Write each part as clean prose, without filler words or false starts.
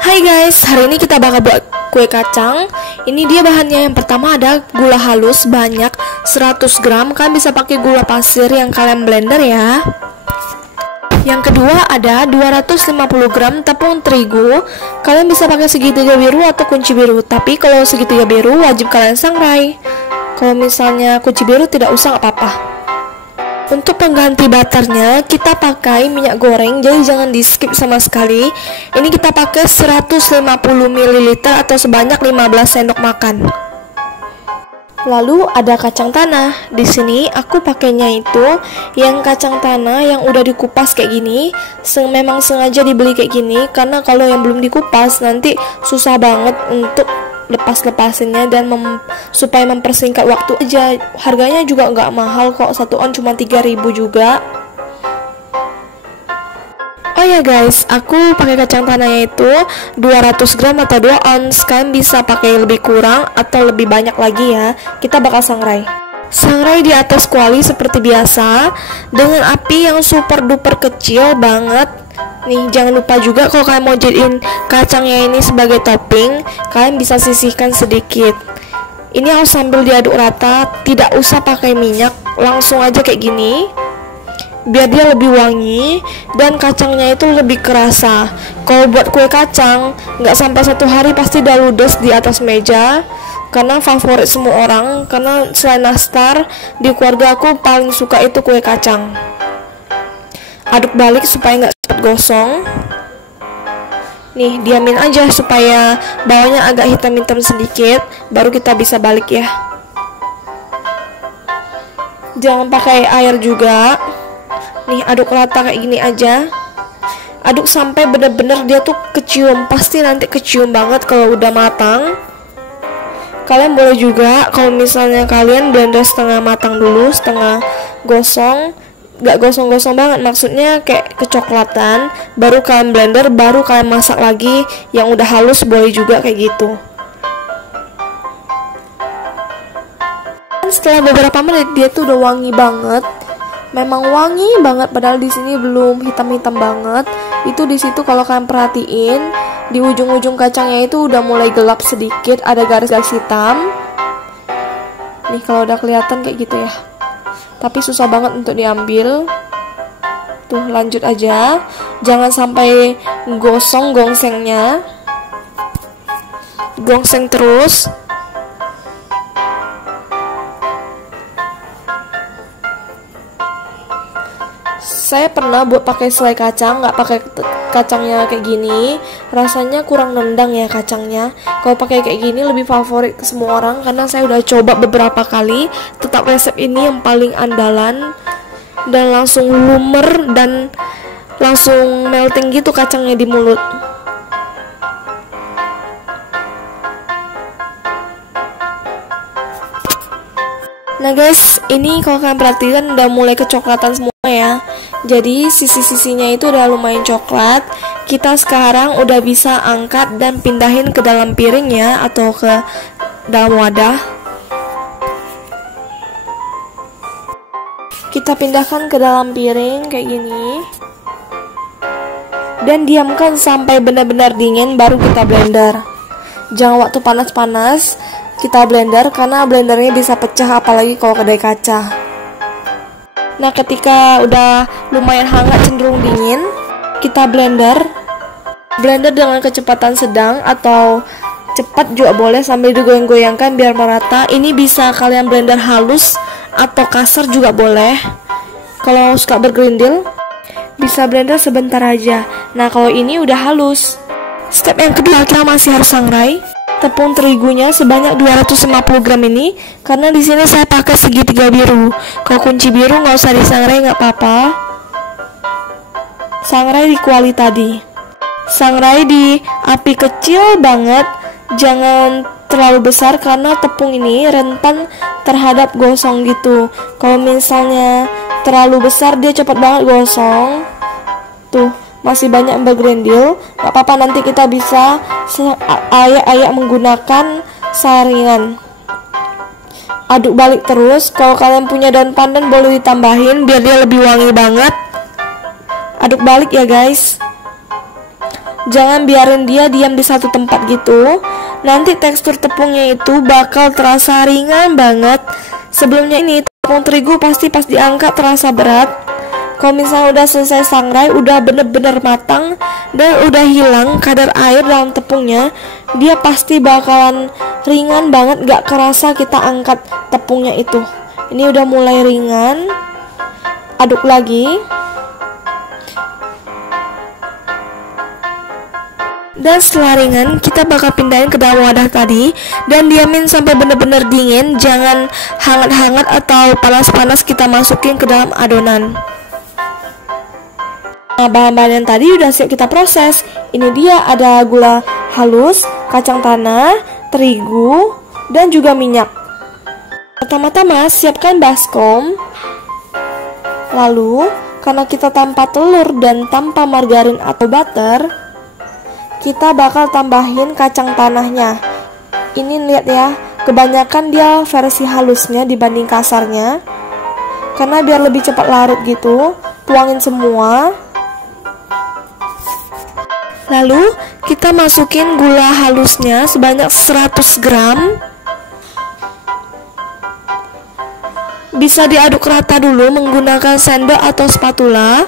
Hai guys, hari ini kita bakal buat kue kacang. Ini dia bahannya. Yang pertama ada gula halus banyak 100 gram. Kalian bisa pakai gula pasir yang kalian blender ya. Yang kedua ada 250 gram tepung terigu. Kalian bisa pakai segitiga biru atau kunci biru. Tapi kalau segitiga biru wajib kalian sangrai. Kalau misalnya kunci biru tidak usah, nggak apa-apa. Untuk pengganti butternya kita pakai minyak goreng, jadi jangan di skip sama sekali. Ini kita pakai 150 ml atau sebanyak 15 sendok makan. Lalu ada kacang tanah. Di sini aku pakainya itu yang kacang tanah yang udah dikupas kayak gini. Memang sengaja dibeli kayak gini karena kalau yang belum dikupas nanti susah banget untuk lepas-lepasinnya dan supaya mempersingkat waktu aja. Harganya juga nggak mahal kok, satu on cuma 3.000 juga. Oh ya guys, aku pakai kacang tanahnya itu 200 gram atau 2 ons. Kalian bisa pakai lebih kurang atau lebih banyak lagi ya. Kita bakal sangrai. Sangrai di atas kuali seperti biasa dengan api yang super duper kecil banget. Nih, jangan lupa juga kalau kalian mau jadiin kacangnya ini sebagai topping, kalian bisa sisihkan sedikit. Ini harus sambil diaduk rata, tidak usah pakai minyak, langsung aja kayak gini. Biar dia lebih wangi dan kacangnya itu lebih kerasa. Kalau buat kue kacang, nggak sampai 1 hari pasti udah ludes di atas meja. Karena favorit semua orang, karena selain nastar, di keluarga aku paling suka itu kue kacang. Aduk balik supaya nggak cepat gosong. Nih, diamin aja supaya bawahnya agak hitam-hitam sedikit, baru kita bisa balik ya. Jangan pakai air juga. Nih, aduk rata kayak gini aja. Aduk sampai bener-bener dia tuh kecium, pasti nanti kecium banget kalau udah matang. Kalian boleh juga kalau misalnya kalian blender setengah matang dulu, setengah gosong. Gak gosong-gosong banget, maksudnya kayak kecoklatan, baru kalian blender, baru kalian masak lagi. Yang udah halus boleh juga kayak gitu. Setelah beberapa menit dia tuh udah wangi banget. Memang wangi banget, padahal di sini belum hitam-hitam banget. Itu di situ kalau kalian perhatiin, di ujung-ujung kacangnya itu udah mulai gelap sedikit, ada garis-garis hitam. Nih, kalau udah kelihatan kayak gitu ya. Tapi susah banget untuk diambil. Tuh, lanjut aja. Jangan sampai gosong gongsengnya. Gongseng terus. Saya pernah buat pakai selai kacang, nggak pakai kacangnya kayak gini. Rasanya kurang nendang ya kacangnya. Kalau pakai kayak gini lebih favorit ke semua orang karena saya udah coba beberapa kali. Tetap resep ini yang paling andalan dan langsung lumer dan langsung melting gitu kacangnya di mulut. Nah guys, ini kalau kalian perhatikan udah mulai kecoklatan semua ya. Jadi sisi-sisinya itu udah lumayan coklat. Kita sekarang udah bisa angkat dan pindahin ke dalam piring ya, atau ke dalam wadah. Kita pindahkan ke dalam piring kayak gini. Dan diamkan sampai benar-benar dingin baru kita blender. Jangan waktu panas-panas kita blender karena blendernya bisa pecah apalagi kalau kedai kaca. Nah, ketika udah lumayan hangat cenderung dingin, kita blender dengan kecepatan sedang atau cepat juga boleh sambil digoyang-goyangkan biar merata. Ini bisa kalian blender halus atau kasar juga boleh. Kalau suka bergerindil, bisa blender sebentar aja. Nah, kalau ini udah halus. Step yang kedua, kita masih harus sangrai tepung terigunya sebanyak 250 gram ini, karena di sini saya pakai segitiga biru. Kalau kunci biru nggak usah disangrai, nggak apa-apa. Sangrai di kuali tadi. Sangrai di api kecil banget, jangan terlalu besar karena tepung ini rentan terhadap gosong gitu. Kalau misalnya terlalu besar dia cepat banget gosong. Tuh, masih banyak yang bergerindil, gak apa-apa, nanti kita bisa ayak-ayak menggunakan saringan. Aduk balik terus. Kalau kalian punya daun pandan boleh ditambahin biar dia lebih wangi banget. Aduk balik ya guys. Jangan biarin dia diam di satu tempat gitu. Nanti tekstur tepungnya itu bakal terasa ringan banget. Sebelumnya ini tepung terigu pasti pas diangkat terasa berat. Kalau misalnya udah selesai sangrai, udah bener-bener matang dan udah hilang kadar air dalam tepungnya, dia pasti bakalan ringan banget, gak kerasa kita angkat tepungnya itu. Ini udah mulai ringan. Aduk lagi. Dan setelah ringan, kita bakal pindahin ke dalam wadah tadi dan diamin sampai bener-bener dingin. Jangan hangat-hangat atau panas-panas kita masukin ke dalam adonan. Nah, bahan-bahan yang tadi udah siap kita proses. Ini dia, ada gula halus, kacang tanah, terigu, dan juga minyak. Pertama-tama siapkan baskom. Lalu, karena kita tanpa telur dan tanpa margarin atau butter, kita bakal tambahin kacang tanahnya. Ini lihat ya, kebanyakan dia versi halusnya dibanding kasarnya. Karena biar lebih cepat larut gitu, tuangin semua. Lalu kita masukin gula halusnya sebanyak 100 gram. Bisa diaduk rata dulu menggunakan sendok atau spatula,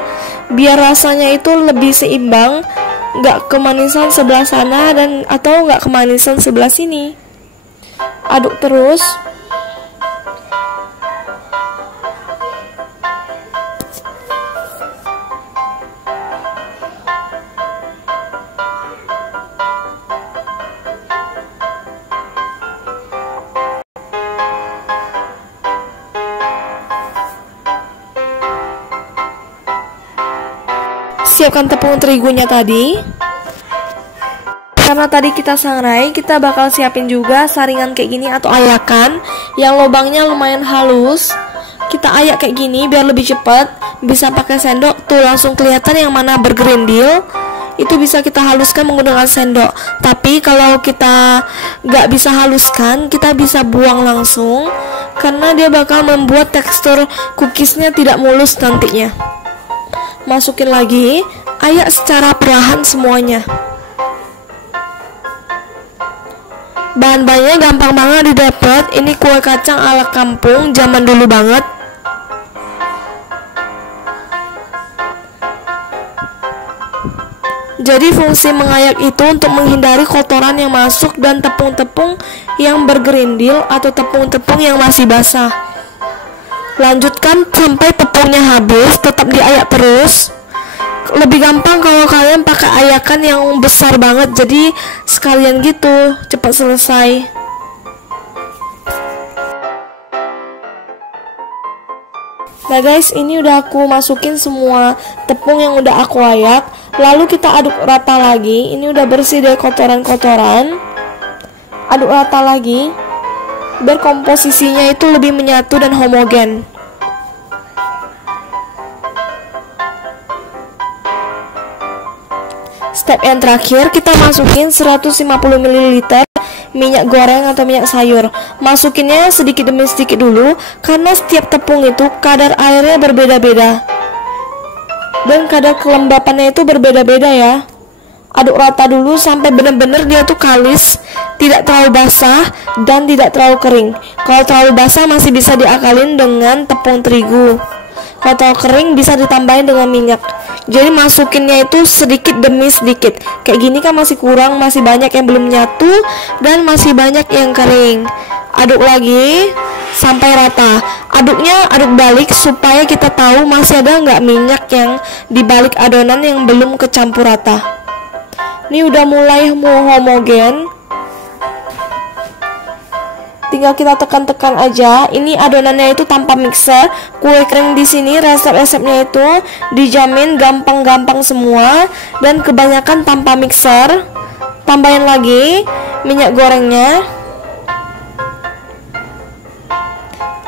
biar rasanya itu lebih seimbang, nggak kemanisan sebelah sana dan atau nggak kemanisan sebelah sini. Aduk terus. Siapkan tepung terigunya tadi. Karena tadi kita sangrai, kita bakal siapin juga saringan kayak gini atau ayakan yang lubangnya lumayan halus. Kita ayak kayak gini biar lebih cepat. Bisa pakai sendok, tuh langsung kelihatan yang mana bergerindil. Itu bisa kita haluskan menggunakan sendok. Tapi kalau kita nggak bisa haluskan, kita bisa buang langsung, karena dia bakal membuat tekstur cookiesnya tidak mulus nantinya. Masukin lagi, ayak secara perlahan semuanya. Bahan-bahannya gampang banget didapat. Ini kue kacang ala kampung zaman dulu banget. Jadi fungsi mengayak itu untuk menghindari kotoran yang masuk dan tepung-tepung yang bergerindil atau tepung-tepung yang masih basah. Lanjutkan sampai tepungnya habis, tetap diayak terus. Lebih gampang kalau kalian pakai ayakan yang besar banget, jadi sekalian gitu, cepat selesai. Nah guys, ini udah aku masukin semua tepung yang udah aku ayak. Lalu kita aduk rata lagi. Ini udah bersih dari kotoran-kotoran. Aduk rata lagi biar komposisinya itu lebih menyatu dan homogen. Step yang terakhir, kita masukin 150 ml minyak goreng atau minyak sayur. Masukinnya sedikit demi sedikit dulu, karena setiap tepung itu kadar airnya berbeda-beda dan kadar kelembapannya itu berbeda-beda ya. Aduk rata dulu sampai benar-benar dia tuh kalis, tidak terlalu basah dan tidak terlalu kering. Kalau terlalu basah masih bisa diakalin dengan tepung terigu. Kalau terlalu kering bisa ditambahin dengan minyak. Jadi masukinnya itu sedikit demi sedikit. Kayak gini kan masih kurang, masih banyak yang belum nyatu dan masih banyak yang kering. Aduk lagi sampai rata. Aduknya aduk balik supaya kita tahu masih ada nggak minyak yang di balik adonan yang belum kecampur rata. Ini udah mulai homogen. Tinggal kita tekan-tekan aja. Ini adonannya itu tanpa mixer. Kue kering di sini resep-resepnya itu dijamin gampang-gampang semua dan kebanyakan tanpa mixer. Tambahin lagi minyak gorengnya.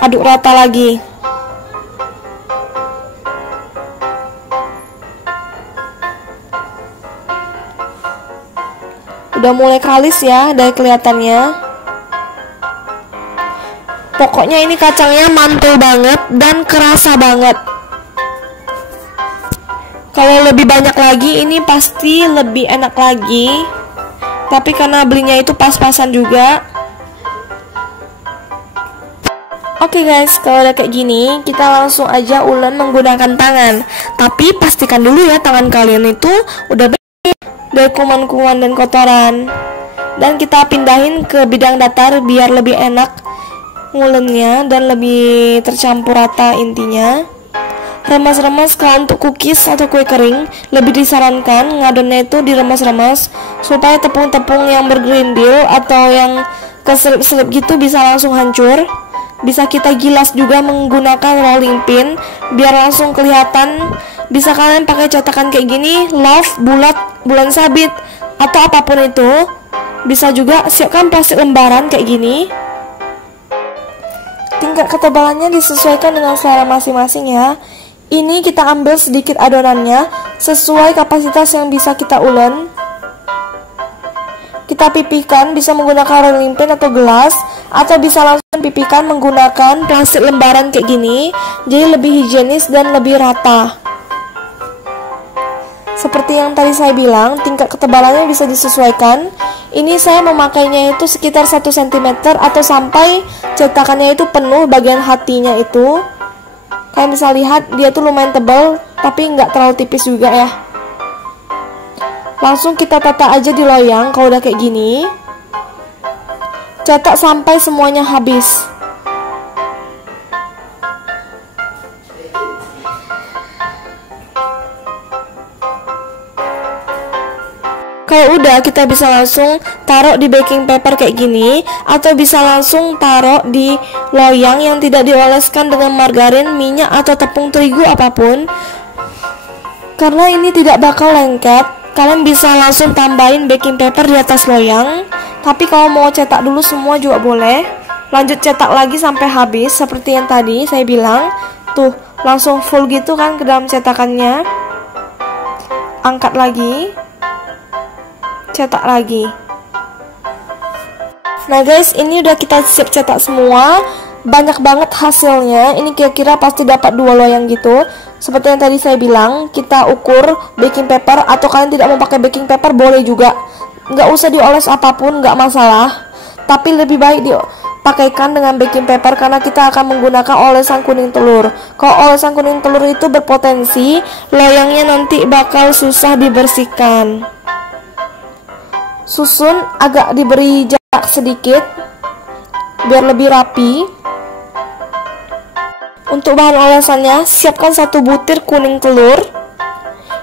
Aduk rata lagi. Udah mulai kalis ya dari kelihatannya. Pokoknya ini kacangnya mantul banget dan kerasa banget. Kalau lebih banyak lagi ini pasti lebih enak lagi. Tapi karena belinya itu pas-pasan juga. Oke guys, kalau udah kayak gini, kita langsung aja ulen menggunakan tangan. Tapi pastikan dulu ya tangan kalian itu udah bersih dari kuman-kuman dan kotoran. Dan kita pindahin ke bidang datar biar lebih enak ngulennya dan lebih tercampur rata intinya. Remas-remas. Kalau untuk cookies atau kue kering, lebih disarankan ngadonnya itu diremas-remas supaya tepung-tepung yang bergerindil atau yang keselip-selip gitu bisa langsung hancur. Bisa kita gilas juga menggunakan rolling pin biar langsung kelihatan. Bisa kalian pakai cetakan kayak gini, love, bulat, bulan sabit, atau apapun itu. Bisa juga siapkan plastik lembaran kayak gini. Tingkat ketebalannya disesuaikan dengan selera masing-masing ya. Ini kita ambil sedikit adonannya sesuai kapasitas yang bisa kita ulen. Kita pipihkan bisa menggunakan rolling pin atau gelas, atau bisa langsung pipihkan menggunakan plastik lembaran kayak gini. Jadi lebih higienis dan lebih rata. Seperti yang tadi saya bilang, tingkat ketebalannya bisa disesuaikan. Ini saya memakainya itu sekitar 1 cm atau sampai cetakannya itu penuh bagian hatinya itu. Kalian bisa lihat dia tuh lumayan tebal, tapi nggak terlalu tipis juga ya. Langsung kita tata aja di loyang kalau udah kayak gini. Cetak sampai semuanya habis. Kalau udah, kita bisa langsung taruh di baking paper kayak gini, atau bisa langsung taruh di loyang yang tidak dioleskan dengan margarin, minyak, atau tepung terigu apapun. Karena ini tidak bakal lengket, kalian bisa langsung tambahin baking paper di atas loyang. Tapi kalau mau cetak dulu semua juga boleh. Lanjut cetak lagi sampai habis, seperti yang tadi saya bilang. Tuh, langsung full gitu kan ke dalam cetakannya. Angkat lagi, cetak lagi. Nah guys, ini udah kita siap cetak semua. Banyak banget hasilnya. Ini kira-kira pasti dapat 2 loyang gitu. Seperti yang tadi saya bilang, kita ukur baking paper, atau kalian tidak mau pakai baking paper boleh juga. Nggak usah dioles apapun, nggak masalah. Tapi lebih baik dipakaikan dengan baking paper karena kita akan menggunakan olesan kuning telur. Kalau olesan kuning telur itu berpotensi loyangnya nanti bakal susah dibersihkan. Susun agak diberi jarak sedikit biar lebih rapi. Untuk bahan olesannya, siapkan 1 butir kuning telur.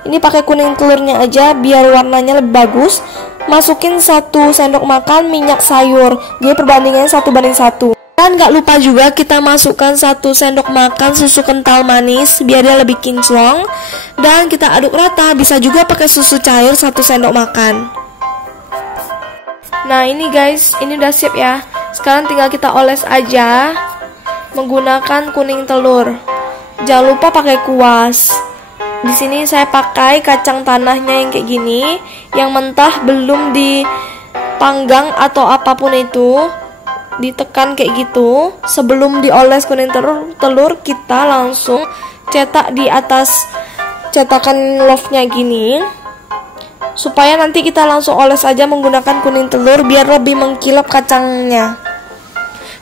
Ini pakai kuning telurnya aja biar warnanya lebih bagus. Masukin 1 sendok makan minyak sayur. Jadi perbandingannya 1:1. Dan gak lupa juga kita masukkan 1 sendok makan susu kental manis biar dia lebih kinclong. Dan kita aduk rata. Bisa juga pakai susu cair 1 sendok makan. Nah ini guys, ini udah siap ya. Sekarang tinggal kita oles aja menggunakan kuning telur. Jangan lupa pakai kuas. Di sini saya pakai kacang tanahnya yang kayak gini, yang mentah belum dipanggang atau apapun itu. Ditekan kayak gitu. Sebelum dioles kuning telur, kita langsung cetak di atas cetakan loaf-nya gini. Supaya nanti kita langsung oles aja menggunakan kuning telur biar lebih mengkilap kacangnya.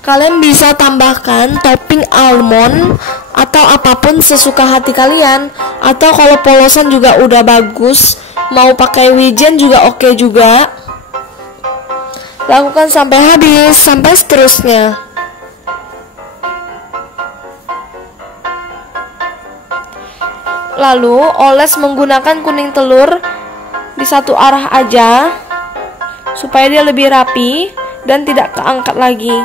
Kalian bisa tambahkan topping almond atau apapun sesuka hati kalian. Atau kalau polosan juga udah bagus. Mau pakai wijen juga oke juga. Lakukan sampai habis, sampai seterusnya. Lalu oles menggunakan kuning telur di satu arah aja supaya dia lebih rapi dan tidak keangkat lagi.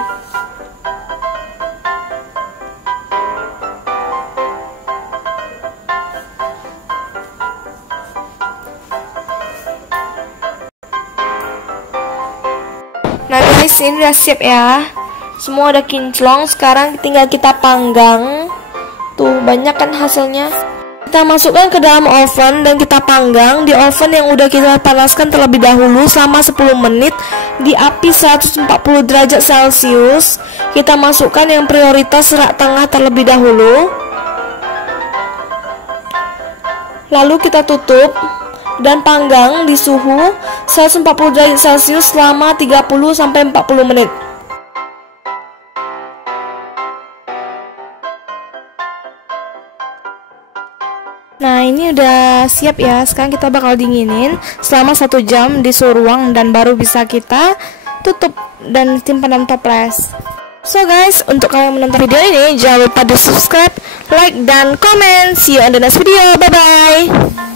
Nah guys, ini udah siap ya. Semua udah kinclong. Sekarang tinggal kita panggang. Tuh, banyak kan hasilnya. Kita masukkan ke dalam oven dan kita panggang di oven yang udah kita panaskan terlebih dahulu selama 10 menit di api 140 derajat Celcius. Kita masukkan yang prioritas serak tengah terlebih dahulu. Lalu kita tutup dan panggang di suhu 140 derajat Celcius selama 30-40 menit. Nah, ini udah siap ya. Sekarang kita bakal dinginin selama 1 jam di suhu ruang dan baru bisa kita tutup dan simpan dalam toples. So guys, untuk kalian yang menonton video ini, jangan lupa di subscribe, like, dan komen. See you on the next video. Bye bye.